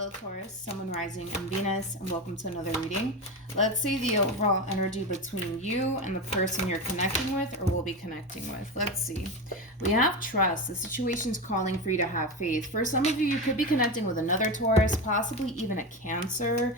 Hello Taurus, Sun, Moon, Rising, and Venus, and welcome to another reading. Let's see the overall energy between you and the person you're connecting with or will be connecting with. Let's see. We have trust. The situation's calling for you to have faith. For some of you, you could be connecting with another Taurus, possibly even a Cancer,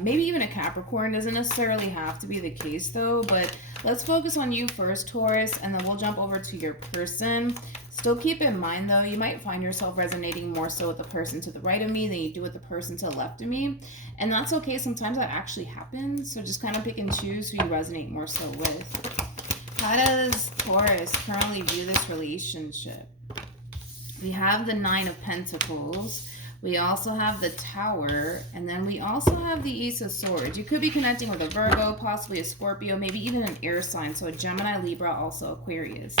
maybe even a Capricorn. Doesn't necessarily have to be the case though, but let's focus on you first, Taurus, and then we'll jump over to your person. Still keep in mind though, you might find yourself resonating more so with the person to the right of me than you do with the person to the left of me. And that's okay. Sometimes that actually happens. So just kind of pick and choose who you resonate more so with. How does Taurus currently view this relationship? We have the Nine of Pentacles. We also have the Tower, and then we also have the Ace of Swords. You could be connecting with a Virgo, possibly a Scorpio, maybe even an air sign. So a Gemini, Libra, also Aquarius.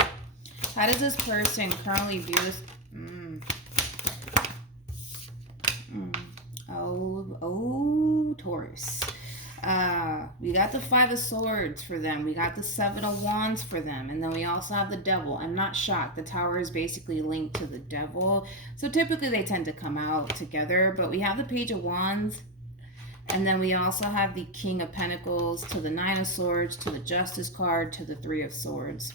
How does this person currently view this? Taurus. We got the Five of Swords for them. We got the Seven of Wands for them. And then we also have the Devil. I'm not shocked. The Tower is basically linked to the Devil. So typically they tend to come out together. But we have the Page of Wands. And then we also have the King of Pentacles to the Nine of Swords, to the Justice card, to the Three of Swords.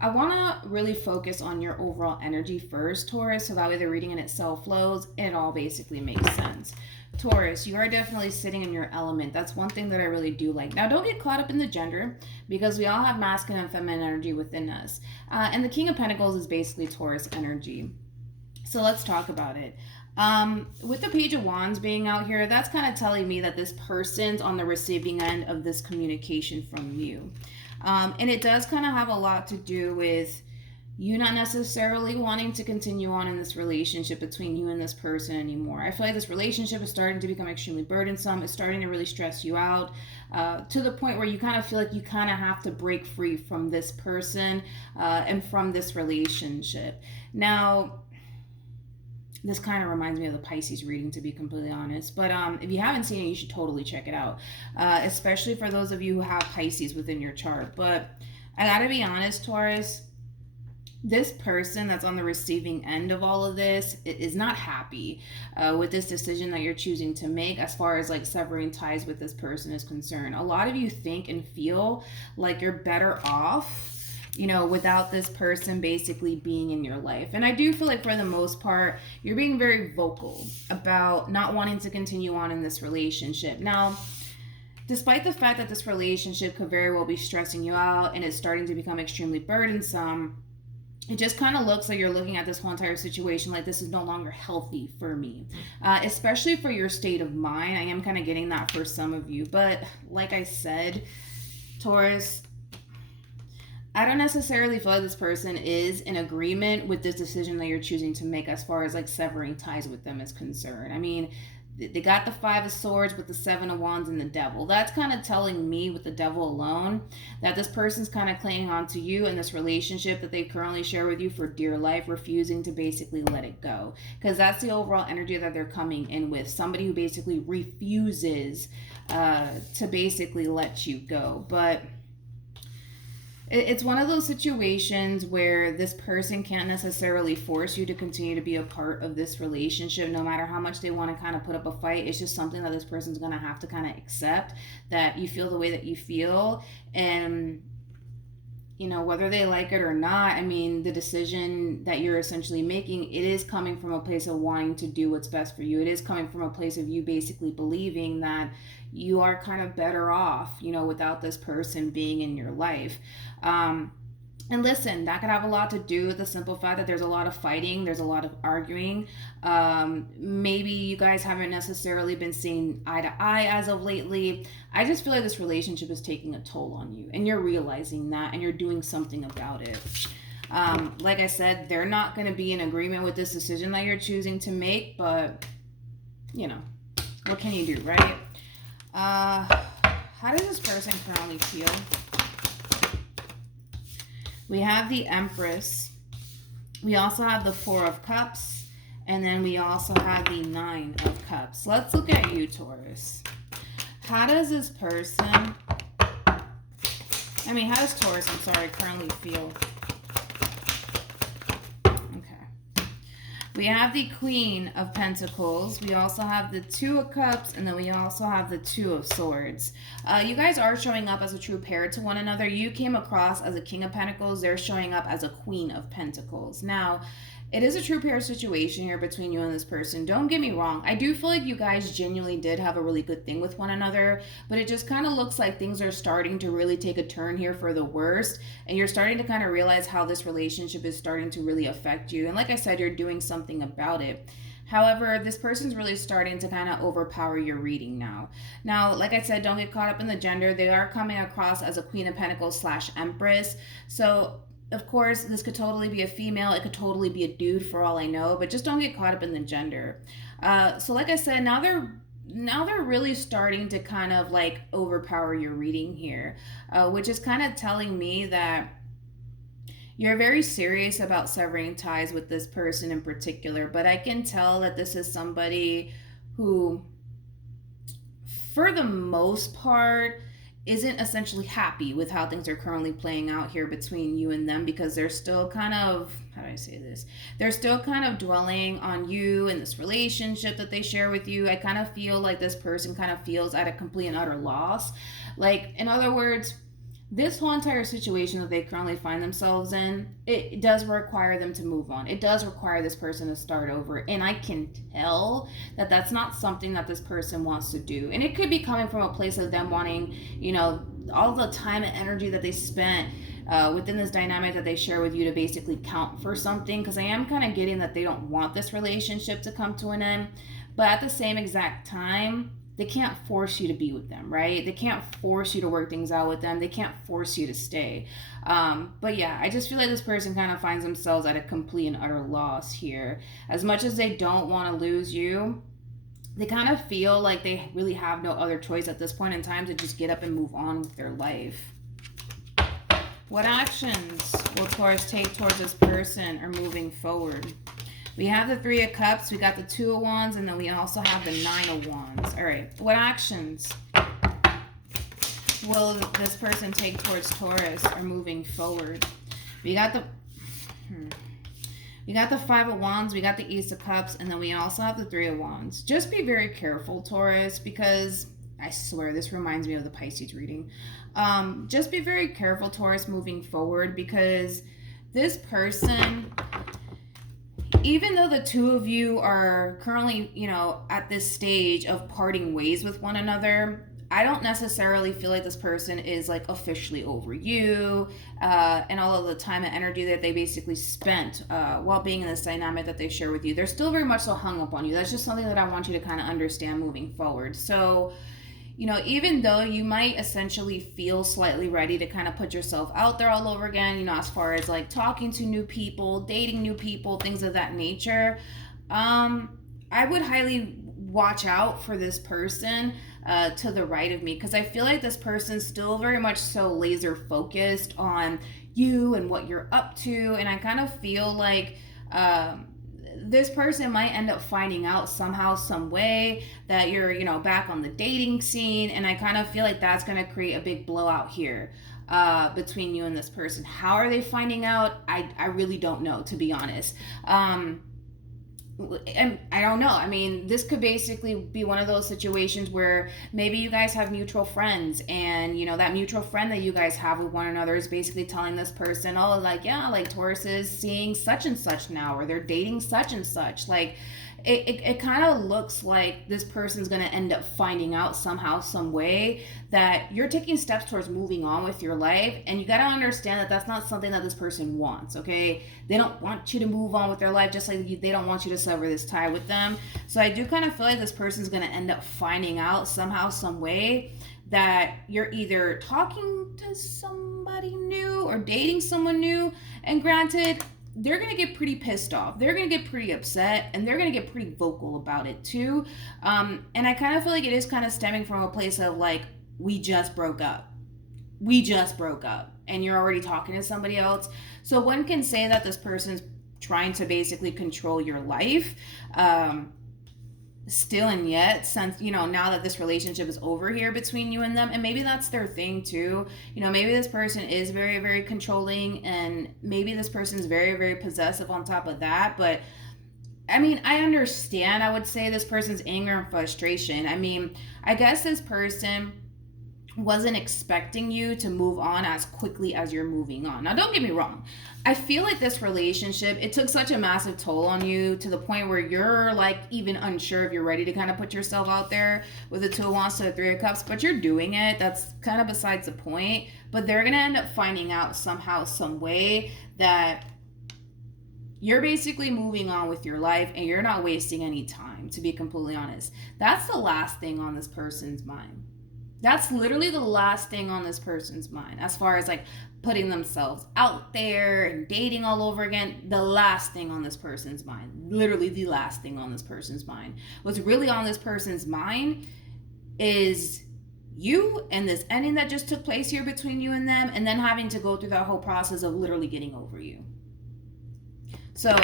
I want to really focus on your overall energy first, Taurus, so that way the reading in itself flows and it all basically makes sense. Taurus, you are definitely sitting in your element. That's one thing that I really do like. Now, don't get caught up in the gender because we all have masculine and feminine energy within us. And the King of Pentacles is basically Taurus energy. So let's talk about it. With the Page of Wands being out here, that's kind of telling me that this person's on the receiving end of this communication from you. And it does kind of have a lot to do with you not necessarily wanting to continue on in this relationship between you and this person anymore. I feel like this relationship is starting to become extremely burdensome. It's starting to really stress you out to the point where you kind of feel like you kind of have to break free from this person and from this relationship. Now, this kind of reminds me of the Pisces reading, to be completely honest. But if you haven't seen it, you should totally check it out. Especially for those of you who have Pisces within your chart. But I gotta be honest, Taurus, this person that's on the receiving end of all of this is not happy with this decision that you're choosing to make as far as like severing ties with this person is concerned. A lot of you think and feel like you're better off, you know, without this person basically being in your life. And I do feel like for the most part, you're being very vocal about not wanting to continue on in this relationship. Now, despite the fact that this relationship could very well be stressing you out and it's starting to become extremely burdensome, it just kind of looks like you're looking at this whole entire situation like this is no longer healthy for me, especially for your state of mind. I am kind of getting that for some of you. But like I said, Taurus, I don't necessarily feel like this person is in agreement with this decision that you're choosing to make as far as like severing ties with them is concerned. I mean, they got the Five of Swords with the Seven of Wands and the Devil. That's kind of telling me with the Devil alone that this person's kind of clinging on to you and this relationship that they currently share with you for dear life, refusing to basically let it go. Because that's the overall energy that they're coming in with. Somebody who basically refuses to basically let you go. But it's one of those situations where this person can't necessarily force you to continue to be a part of this relationship, no matter how much they want to kind of put up a fight. It's just something that this person's going to have to kind of accept, that you feel the way that you feel. And, you know, whether they like it or not, I mean, the decision that you're essentially making, it is coming from a place of wanting to do what's best for you. It is coming from a place of you basically believing that you are kind of better off, you know, without this person being in your life. And listen, that could have a lot to do with the simple fact that there's a lot of fighting, there's a lot of arguing. Maybe you guys haven't necessarily been seeing eye to eye as of lately. I just feel like this relationship is taking a toll on you, and you're realizing that, and you're doing something about it. Like I said, they're not going to be in agreement with this decision that you're choosing to make, but, you know, what can you do, right? How does this person currently feel? We have the Empress. We also have the Four of Cups. And then we also have the Nine of Cups. Let's look at you, Taurus. How does this person, how does Taurus, currently feel? Okay. We have the Queen of Pentacles. We also have the Two of Cups, and then we also have the Two of Swords. You guys are showing up as a true pair to one another. You came across as a King of Pentacles. They're showing up as a Queen of Pentacles. Now, it is a true pair situation here between you and this person. Don't get me wrong. I do feel like you guys genuinely did have a really good thing with one another, but it just kind of looks like things are starting to really take a turn here for the worst, and you're starting to kind of realize how this relationship is starting to really affect you. And like I said, you're doing something about it. However, this person's really starting to kind of overpower your reading now. Now, like I said, don't get caught up in the gender. They are coming across as a Queen of Pentacles / Empress. So of course, this could totally be a female. It could totally be a dude for all I know, but just don't get caught up in the gender. So like I said, now they're really starting to kind of like overpower your reading here, which is kind of telling me that you're very serious about severing ties with this person in particular, but I can tell that this is somebody who, for the most part, isn't essentially happy with how things are currently playing out here between you and them, because they're still kind of, how do I say this? They're still kind of dwelling on you and this relationship that they share with you. I kind of feel like this person kind of feels at a complete and utter loss. Like, in other words, this whole entire situation that they currently find themselves in, it does require them to move on. It does require this person to start over. And I can tell that that's not something that this person wants to do. And it could be coming from a place of them wanting, you know, all the time and energy that they spent within this dynamic that they share with you to basically count for something. Because I am kind of getting that they don't want this relationship to come to an end. But at the same exact time, they can't force you to be with them, right? They can't force you to work things out with them. They can't force you to stay. But yeah, I just feel like this person kind of finds themselves at a complete and utter loss here. As much as they don't want to lose you, they kind of feel like they really have no other choice at this point in time to just get up and move on with their life. What actions will Taurus take towards this person or moving forward? We have the Three of Cups, we got the Two of Wands, and then we also have the Nine of Wands. All right, what actions will this person take towards Taurus or moving forward? We got the Five of Wands, we got the Ace of Cups, and then we also have the Three of Wands. Just be very careful, Taurus, because I swear this reminds me of the Pisces reading. Just be very careful, Taurus, moving forward, because this person, even though the two of you are currently, you know, at this stage of parting ways with one another, I don't necessarily feel like this person is like officially over you and all of the time and energy that they basically spent while being in this dynamic that they share with you. They're still very much so hung up on you. That's just something that I want you to kind of understand moving forward. So, you know, even though you might essentially feel slightly ready to kind of put yourself out there all over again, you know, as far as like talking to new people, dating new people, things of that nature, I would highly watch out for this person to the right of me, because I feel like this person's still very much so laser focused on you and what you're up to. And I kind of feel like this person might end up finding out somehow, some way that you're, you know, back on the dating scene. And I kind of feel like that's going to create a big blowout here between you and this person. How are they finding out? I really don't know, to be honest. And I don't know. I mean, this could basically be one of those situations where maybe you guys have mutual friends, and, you know, that mutual friend that you guys have with one another is basically telling this person, oh, like, yeah, like Taurus is seeing such and such now, or they're dating such and such. Like, it kind of looks like this person's going to end up finding out somehow, some way that you're taking steps towards moving on with your life. And you got to understand that that's not something that this person wants, okay? They don't want you to move on with their life, just like they don't want you to sever this tie with them. So I do kind of feel like this person's going to end up finding out somehow, some way that you're either talking to somebody new or dating someone new. And granted, they're going to get pretty pissed off. They're going to get pretty upset, and they're going to get pretty vocal about it too. And I kind of feel like it is kind of stemming from a place of like, we just broke up. We just broke up, and you're already talking to somebody else. So one can say that this person's trying to basically control your life. Still and yet, since, you know, now that this relationship is over here between you and them, and maybe that's their thing too, you know, maybe this person is very, very controlling, and maybe this person's very, very possessive on top of that. But I mean, I understand, I would say, this person's anger and frustration. I mean, I guess this person wasn't expecting you to move on as quickly as you're moving on. Now, don't get me wrong. I feel like this relationship, it took such a massive toll on you to the point where you're like even unsure if you're ready to kind of put yourself out there with the Two of Wands to the Three of Cups, but you're doing it. That's kind of besides the point. But they're going to end up finding out somehow, some way that you're basically moving on with your life and you're not wasting any time, to be completely honest. That's the last thing on this person's mind. That's literally the last thing on this person's mind, as far as like putting themselves out there and dating all over again. The last thing on this person's mind, literally the last thing on this person's mind. What's really on this person's mind is you and this ending that just took place here between you and them, and then having to go through that whole process of literally getting over you. So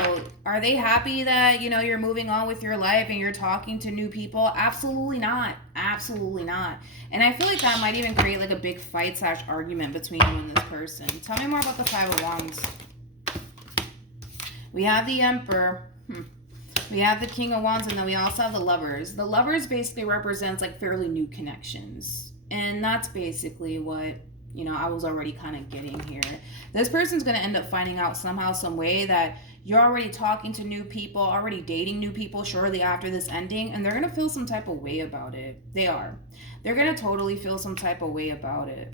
are they happy that, you're moving on with your life and you're talking to new people? Absolutely not. Absolutely not. And I feel like that might even create like a big fight / argument between you and this person. Tell me more about the Five of Wands. We have the Emperor. We have the King of Wands, and then we also have the Lovers. The Lovers basically represents like fairly new connections. And that's basically what, I was already kind of getting here. This person's going to end up finding out somehow, some way that you're already talking to new people, already dating new people shortly after this ending, and they're going to feel some type of way about it. They are. They're going to totally feel some type of way about it.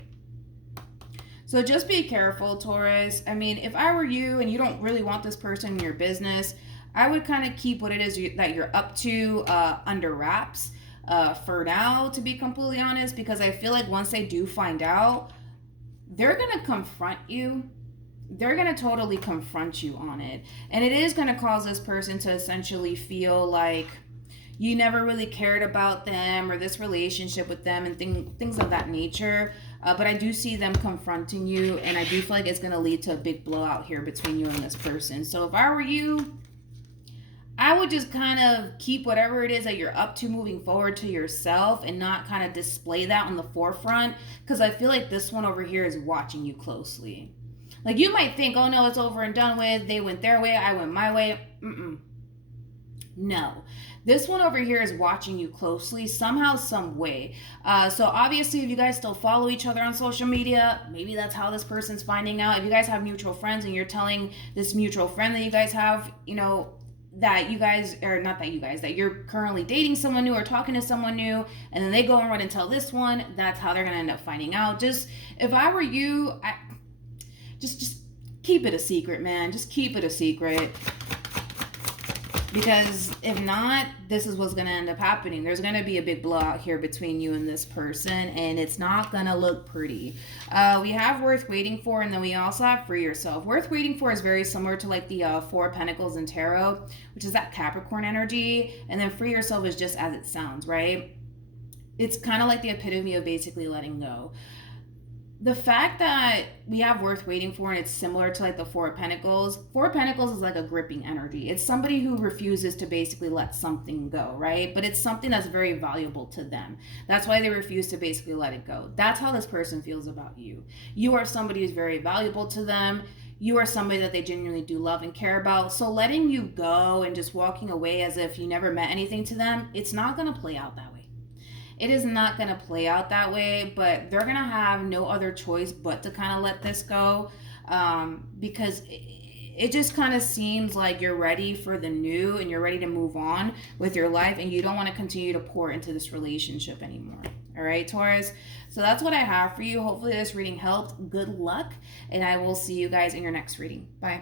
So just be careful, Taurus. I mean, if I were you and you don't really want this person in your business, I would kind of keep what it is that you're up to under wraps for now, to be completely honest, because I feel like once they do find out, they're going to confront you. They're going to totally confront you on it. And it is going to cause this person to essentially feel like you never really cared about them or this relationship with them and things of that nature. But I do see them confronting you, and I do feel like it's going to lead to a big blowout here between you and this person. So if I were you, I would just kind of keep whatever it is that you're up to moving forward to yourself and not kind of display that on the forefront, because I feel like this one over here is watching you closely. Like, you might think, oh no, it's over and done with. They went their way, I went my way. No. This one over here is watching you closely, somehow, some way. So obviously, if you guys still follow each other on social media, maybe that's how this person's finding out. If you guys have mutual friends and you're telling this mutual friend that you guys have, that you guys, or not that you guys, that you're currently dating someone new or talking to someone new, and then they go and run and tell this one, that's how they're going to end up finding out. Just, if I were you, just keep it a secret, man. Just keep it a secret. Because if not, this is what's going to end up happening. There's going to be a big blowout here between you and this person, and it's not going to look pretty. We have Worth Waiting For, and then we also have Free Yourself. Worth Waiting For is very similar to like the Four of Pentacles in Tarot, which is that Capricorn energy. And then Free Yourself is just as it sounds, right? It's kind of like the epitome of basically letting go. The fact that we have Worth Waiting For, and it's similar to like the Four of Pentacles. Four of Pentacles is like a gripping energy. It's somebody who refuses to basically let something go, right? But it's something that's very valuable to them. That's why they refuse to basically let it go. That's how this person feels about you. You are somebody who's very valuable to them. You are somebody that they genuinely do love and care about. So letting you go and just walking away as if you never meant anything to them, it's not going to play out that way. It is not going to play out that way, but they're going to have no other choice but to kind of let this go, because it just kind of seems like you're ready for the new and you're ready to move on with your life, and you don't want to continue to pour into this relationship anymore. All right, Taurus? So that's what I have for you. Hopefully this reading helped. Good luck, and I will see you guys in your next reading. Bye.